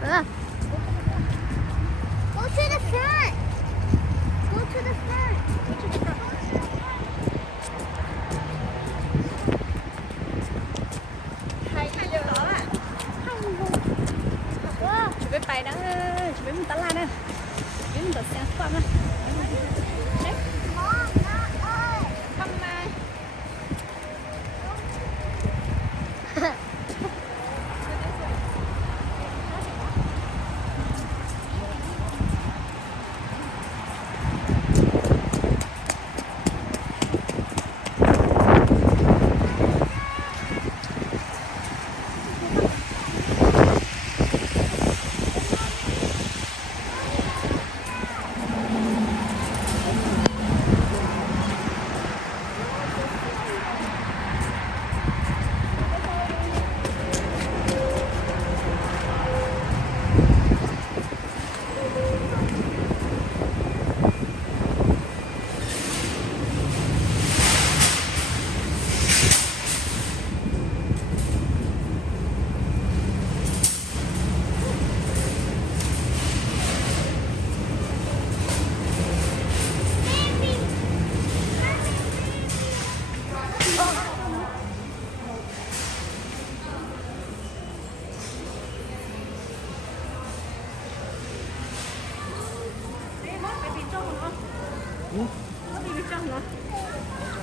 Go to the front. Go to the front. Hay giờ đó à. Chuẩn bị bài đó, chuẩn bị một tala nè. Chuẩn bị một sáng qua nè. Đấy. Không mà.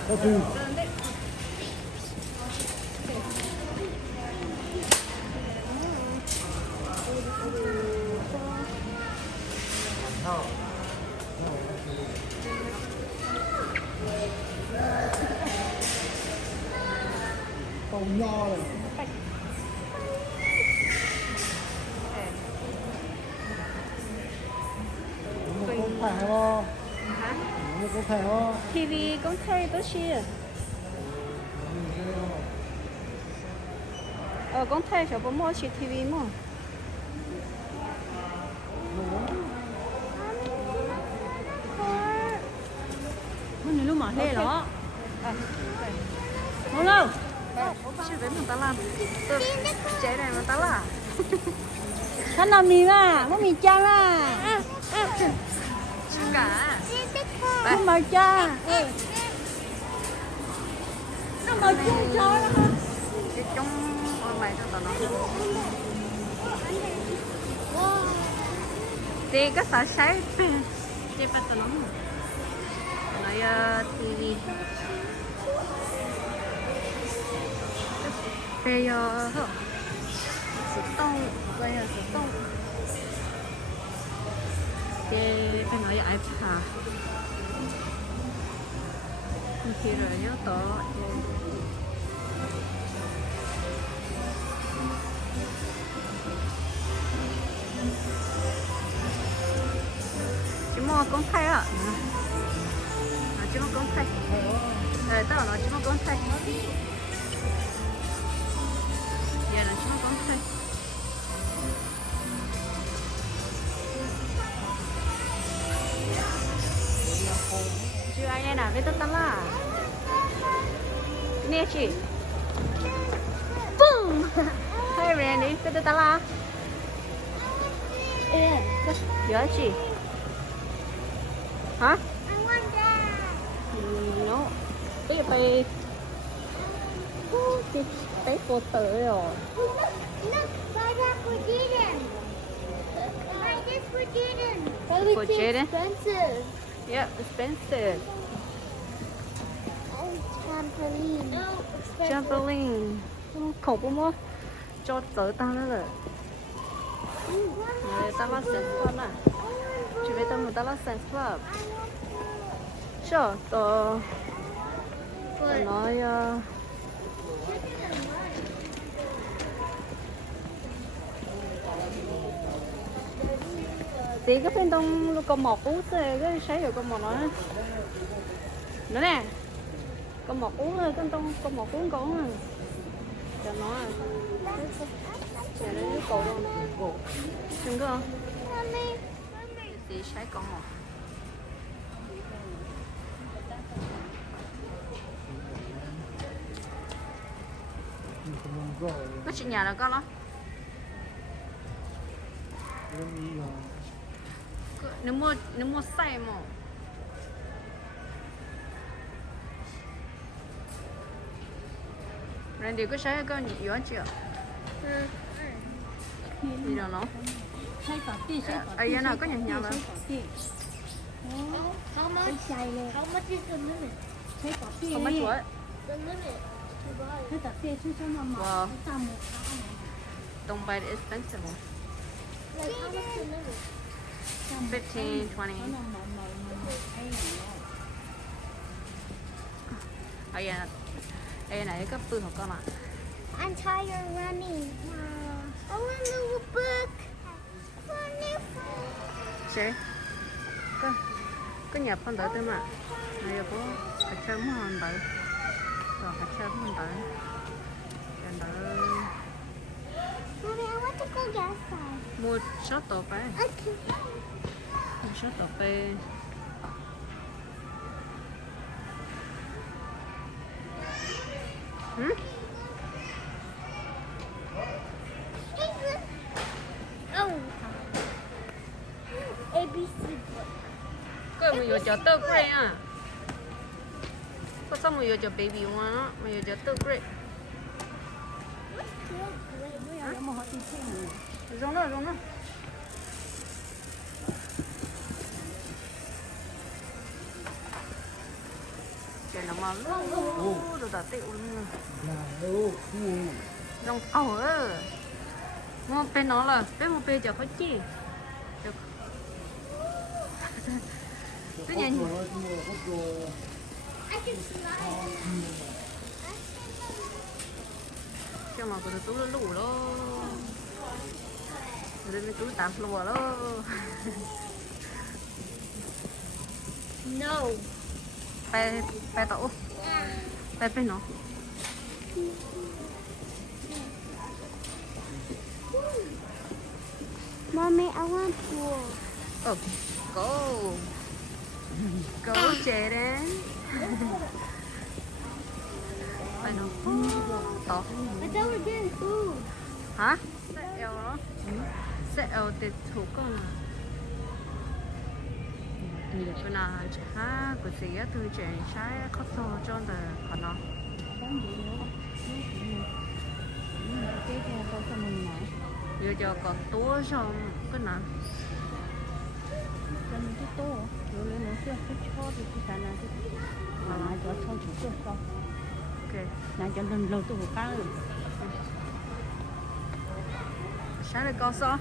Aduh. Cầu nho này. Con thẻ không? Con thẻ không? TV con thấy tốt xí à. Con thấy cho bố mua chiếc TV mà. Con nhìn lúc mà thế đó. Không đâu. Chị với mình ta làm. Chế này mà ta làm. Thân làm gì mà, có mì chăng à. Chăng cả. Không mời cha. Không mời chung cho đó hả? Cái chung online cho tao nói. Thì cái sở sấy chị phải tao nói. Nói TV. Bây giờ sử dụng, bây giờ sử dụng. Cái phải nói iPad. Thì rồi nhớ tớ chỉ mua con thay ạ. Chỉ mua con thay. Tớ bảo nó chỉ mua con thay. Giờ nó chỉ mua con thay. Chưa ai nghe nào với tất tala à? Nè chị. Boom. Hey Randy, với tất tala. Dạ chị. Hả? No. Bây giờ phải cái cô tử rồi. For Jaden? Expensive. Yeah, expensive. Trampoline. No, expensive. Trampoline. Khổ quá mua. Cho tới tao đó rồi. Rồi tao bắt sense club à. Chỉ biết tao muốn tao bắt sense club. Sure, tao nói tí cái bên đông có một út cái sấy rồi con một nó nữa nè, con một uống thôi con đông con một uống con cho nó để nó dưới cổ luôn đừng có tí sấy con một cái chuyện nhà là con đó Cái gì rồi? nếu mua xay mà Randy có sẽ có nhiều anh chưa gì đâu nó ai giờ nào có nhận nhận rồi How much? How much is the limit? không mất chuỗi The limit to buy. wow don't buy it expensive Like how much the limit? 15 20 ai này có bự hơn con à I'm tired of running. I want a little book. Wonderful. sẽ có nhập con tới thôi mà này có phải chơi mua hơn tới rồi phải chơi mua tới chơi tới Mommy, I want to go get some. mua shot tổ bé Okay. mua shot tổ bé Oh. ABC book. cái mình vừa cho tơ grey à có sao mình vừa cho baby one á mình vừa cho tơ grey giống đó trời nó mà rồi đã tiêu luôn Là đâu? Khu. rong mua bên nó là bên một bên cho có chi Cái nhà gì? Hốt đồ. I can slide. cho mà có túi lũ đó rồi cái túi tạm lùa đó No. pe tổ pe bên nó Mommy, I want pool. oh go Jaden phải nó to I thought we were getting food. hả sẽ eo đó sẽ eo để thủ con à bữa nào cha của chị á tôi chuyển trái khóc thô cho từ còn nó giờ cho còn túa xong cái nào ok sáng được con sao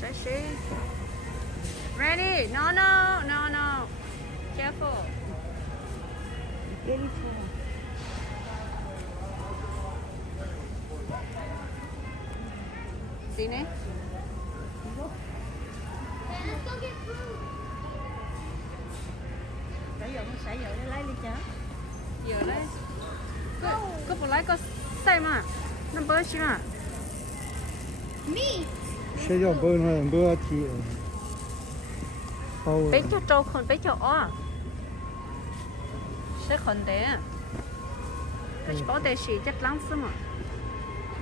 Sashi. Ready? No. Careful. Sini. Let's go get food. Giờ đấy. Có một lái có xe mà. Nó bớt chứ à. Me. Sẽ cho bơ nó bơ thì hầu. Bé cho trâu còn bé cho ó. Sẽ còn đấy. Cái bảo đây chỉ chắc lắm xí mà.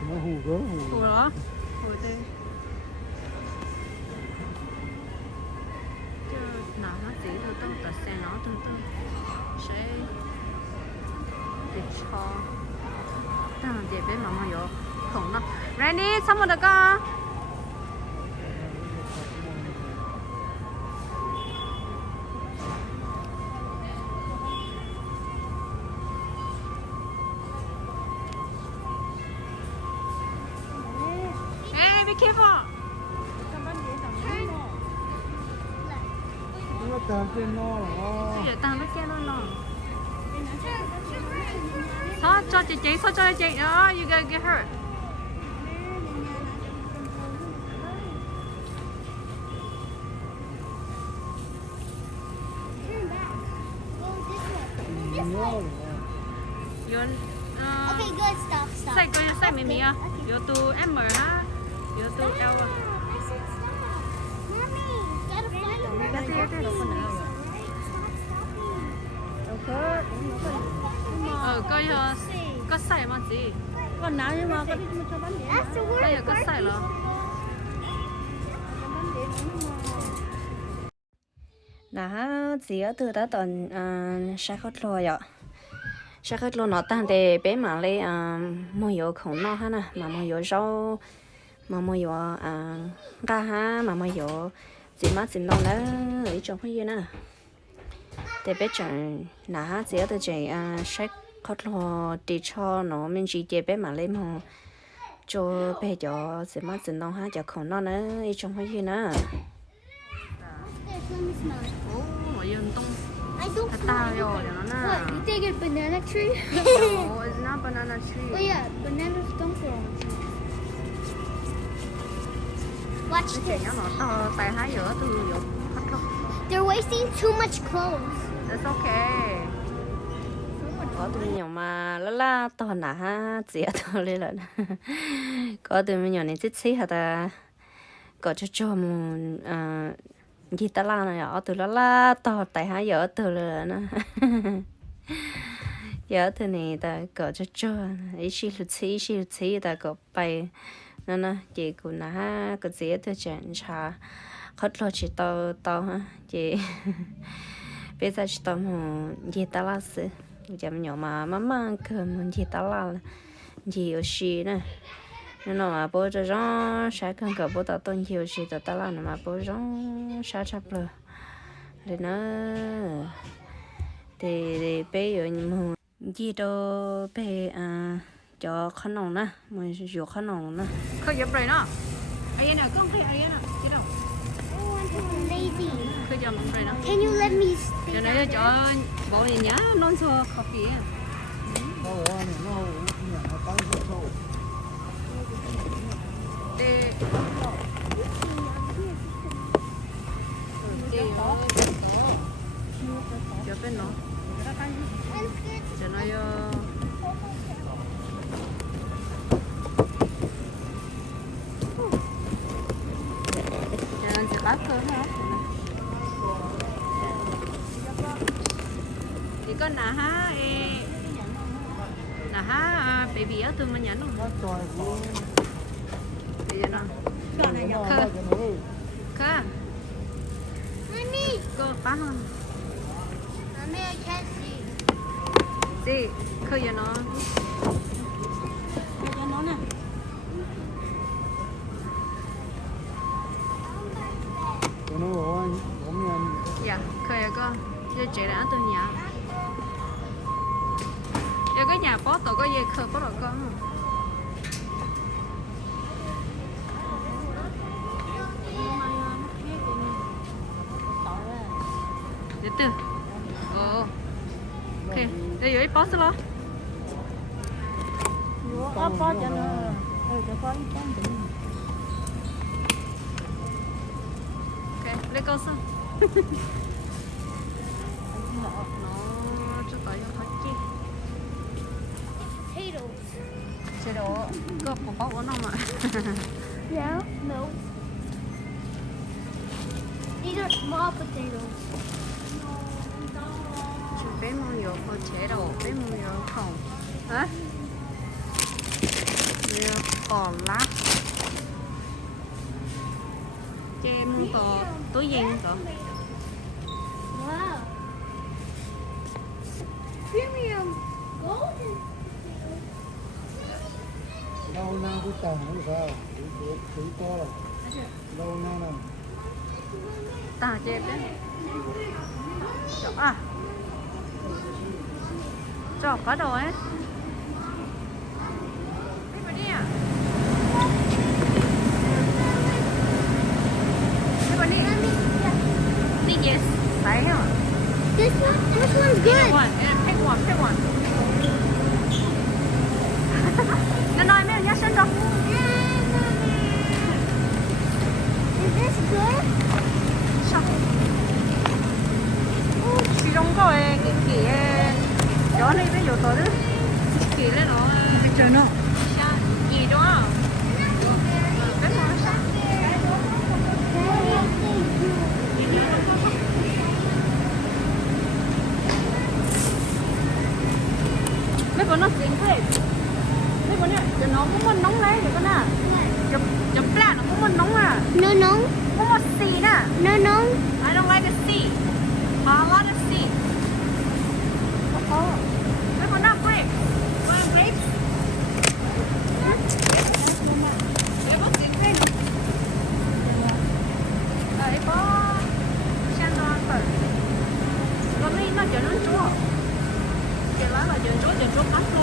Nó hù gỡ hù. Hù đó. Hù đây. Chứ nào nó chỉ thôi tôi tập xe nó tôi sẽ để cho. Để bé mama vô. Không nó. Randy, xong rồi được không? Hey, be careful. Nó tàn trên nó là Bây giờ tao nó che nó. Sao cho chị, sao cho chị đó, you gonna get hurt. Turn back. Go this way. This way. nó Yun, Okay, good. Stop. Stop. Size coi size mì mì à. Yếu từ M ha. Yếu từ L à. I said stop. Mommy, gotta find the Cái gì cái đâu có nữa. Coi có size mà gì. Con nào nhưng mà có đi cho bán điện. That's the word. Đây là có size rồi. Nà chỉ ở từ đó tuần sai khót lôi ạ sai khót lôi nó tan để bé mà lấy mua yếu khổng nó ha nè mà mua yếu rau mà mua yếu gà ha mà mua yếu chỉ mà chỉ nó nữa lấy trong cái gì nè để bé chọn nà chỉ ở từ chỉ sai khót lôi đi cho nó mình chỉ để bé mà lấy mua cho bé cho chỉ mà chỉ nó ha cho khổng nó nữa lấy trong cái gì nè Let me smell it. Ồ, mọi dân tung. I don't Thật smell ta it. rồi cho nó nè. What? You think it's banana tree? No, it's not banana tree. Oh yeah, bananas don't grow on trees. Watch Cái this. nhỏ nó to tay hái giữa từ giữa hết luôn. They're wasting too much clothes. It's okay. có tụi mình nhỏ mà la to nà ha chỉ to lên lần có tụi mình nhỏ này thích xí hả ta có cho một gì ta la này ở từ la to tại hai giờ từ là nó giờ từ này ta có cho ý xí ta có bay nó nè chị cũng nà có gì tôi chẳng cha hết lo chỉ to ha chị bây giờ chỉ to một gì ta la xí giờ mình nhỏ mà mama cầm một gì ta la gì ở xí nè nên mà bố cho rong sáng cần cả bố tao tôn nhiều gì tao ta làm mà bố rong sáng chập rồi để nó để bé ở nhưng gì đó bé cho khăn nòng nè mình dùng khăn nòng nè Khơi dập rồi nó. Ai nè, con thấy ai nè, chứ đâu. Oh, I'm so lazy. Khơi dập rồi nó. Can you let me Cho stay? nên cho bộ này nhá, non xô coffee. Nó ủa này nó nhà bán cái sâu. Để cho bên nó. Cho nó vô. Cho nên sẽ bắt cơ nó. Thì con nà ha nà ha baby á tôi mình nhận không? Nó tròi của Bây giờ nó. nó cho nó ơi. Cơ. Mommy, Cô phá không? Mommy, I can't see. Gì? Khơi giờ nó. Cho nó nè. Cho nó ủa anh Dạ, khơi giờ con. Giờ chạy đã từ nhà. Giờ cái nhà bó tổ có gì khơi bó rồi con. Để từ. Ồ. Ok, đây dưới bó lo. có cho nó. Cho có Ok, lấy câu xong. Nó cho tới cho thật chi. Potatoes. Chế độ có một bó của nó mà. Yeah? No. These are small potatoes. Chú bé mua nhiều có chế độ, bé mua nhiều không. Hả? Nhiều còn lá. Chêm có túi dinh có. Wow. Premium golden. Đâu nào cái tầng nó sao? Thử to rồi. Đâu nào nè. Ta chêm đấy. Cho à. Cho có đồ ấy. Đi vào đi à. Đi vào đi. Đi yes. Đấy hả? This one's Pick good. one. Pick one. Nó nói mấy nhá sinh đâu. Is this good? Sao? Chỉ trong cái kia. Chỗ này bây giờ tôi đó. sợ nó gì đúng không mấy con nó xinh thế mấy con này cho nó cũng muốn nóng lấy được con à chấm pla nó cũng muốn nóng à No, no. cũng muốn xì nè No, no. I don't like the sea a lot of sea mấy con nào grapes want grapes mấy con xinh thế đấy có xem nó phải con này nó trở nên chua cái lá là giờ chốt mắt nó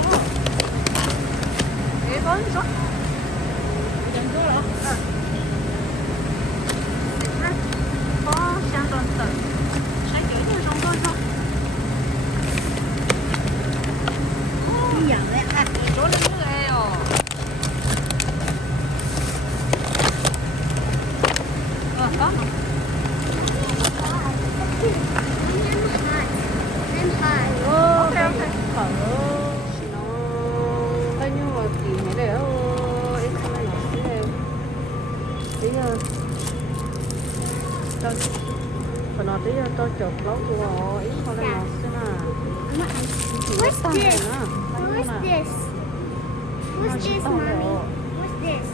cái con chốt giờ chốt rồi có sang toàn tự sáng chửi như trong tôi không Dạ, vậy à. chốt lên nước eo có mà I'm hot. ok nó bao nhiêu mà gì này để em không này nó sẽ bây giờ tôi còn nó bây giờ tôi chụp lâu rồi em không này nó sẽ là What's this? What's this? What's this, mommy? What's this?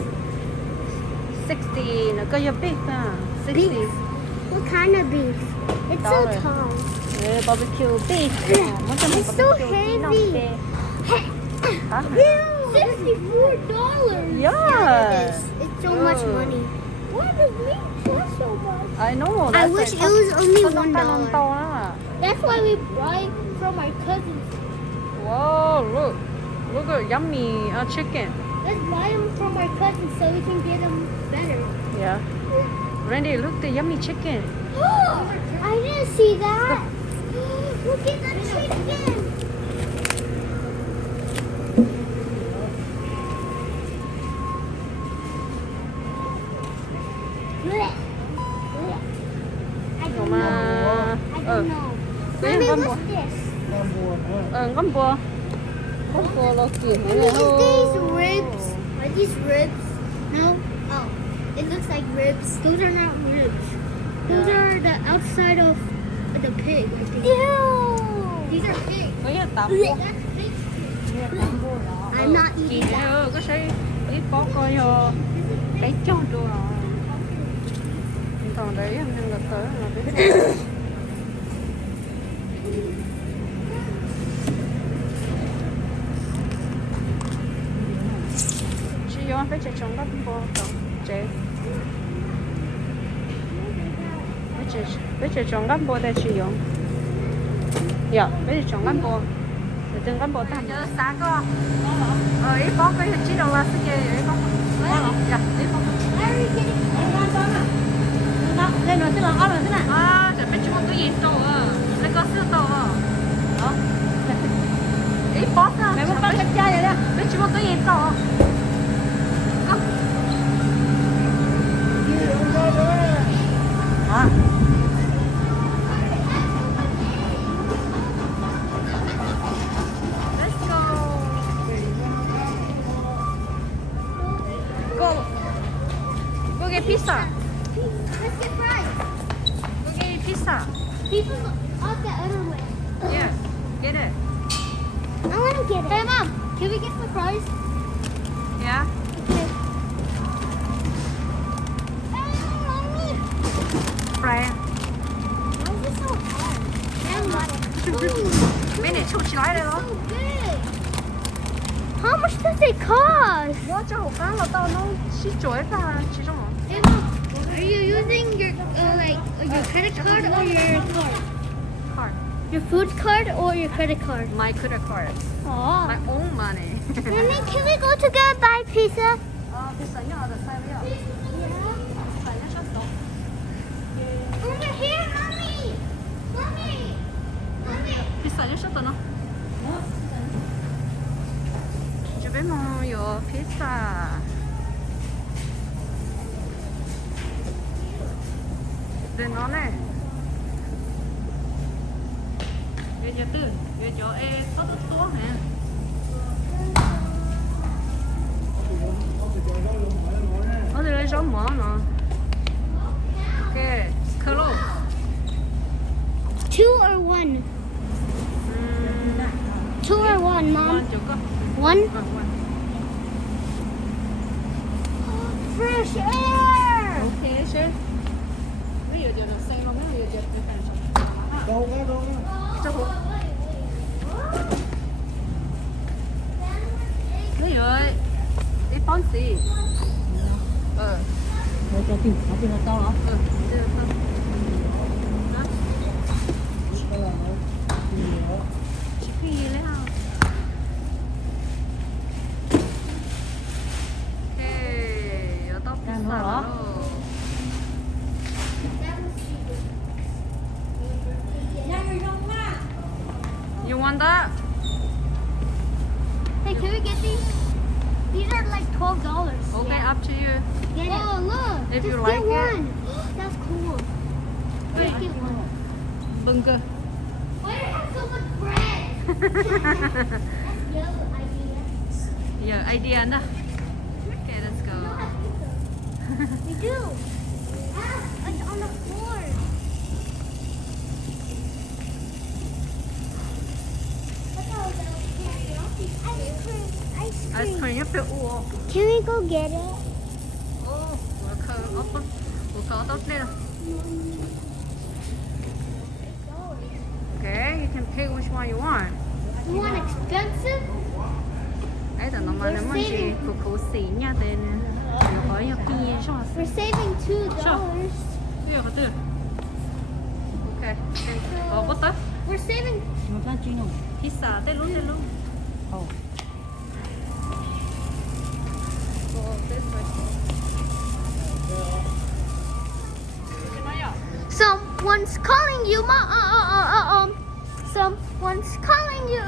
60 nó có big à 60 What kind of beef? It's so Dollar. tall. barbecue beef muốn cho mình It's so heavy. hả $64. Yeah. It's so much money. Why does meat cost so much? I know I wish it was only $1 $1. to á That's why we buy from our cousins. wow look at yummy chicken Let's buy them from our cousins so we can get them better. yeah Randy look the yummy chicken I didn't see that. Look at the chicken. Blech. Blech. I don't mà know. I don't know. cái Mommy, con what's bò this? Con buồn. con bò là kiểu Mommy, này is these ribs? Are these ribs? No. Oh, it looks like ribs. Those are not ribs. Those are the outside of the pig. I think. Ew. These are pigs. cái là tạp That's pig. I'm not chị eating that. có thấy ít có coi cái chọn đồ rồi còn đấy em đang gặp tới là biết chị vô phải chạy trống đất bò trống chế phải chạy trống đất bò để chị vô dạ phải chạy trống đất bò để từng đất bò ta nhớ sáng có ít có cái hình chỉ đầu là cái gì ít có dạ ít có Lên nó sẽ là ăn rồi thế này. àจะเป็นชั่วโมงก็ยินโตแล้วก็ซื้อโตเนาะอีป๊อปนะแม่ว่าปั้นกันใจเลยนะเป็นชั่วโมงก็ยินโตอ่ะ Let's go go get pizza Let's get fries. go get pizza People off the other way. yeah get it I want to get it. Hey, Mom, can we get some fries? yeah Okay. Hey, Mommy. fry Why is it so hard? And what? mấy này chụp chỉ nói đây So đó big. How much does it cost? nó cho hộp cá là tao nó chỉ chuối và chỉ trong Hey, Mom, are you using your your credit card or your card? card Your food card or your credit card? my credit card Oh. my own money Mommy, can we go together buy pizza? pizza nhỏ được sai với nhau phải nhá cho số Over here, Mommy. Mommy. Mommy. pizza nhá cho tao nó chỉ biết mà có pizza để nó này về nhà tư về chỗ e tốt tốt tốt nè fresh air. Ok, sure. Bây giờ nó xe luôn, bây giờ phải làm sao? Đâu đó. Cho hụt. Bây giờ đi phóng gì? Rồi cho tìm nó to hả? Đây là sao? Đó. Cái là nó nhiều. Chỉ cái gì lấy không? Hey, ở tóc Đang sao nữa hả? You want that? Hey, can we get these? These are like $12. Okay, up to you. Get oh, look. If just you get like it. one. That's cool. Just get one. Burger. Why do you have so much bread? That's yellow idea. Yeah, idea na. Okay, let's go. We do. Ah, it's on the floor. Ice cream 옆에 우와. Can we go get it? 오, 뭐가 어떻게? Okay, you can pick which one you want. You want expensive? Ấy là nó mà nó muốn gì của cô xí nha tên. Nó có nhiều kinh nghiệm sao? We're saving $2. Được được. Okay. 먹었다? We're saving. Nó ra chi nào? 비싸. 떼로. Ồ. Someone's calling you, Mom. Someone's calling you.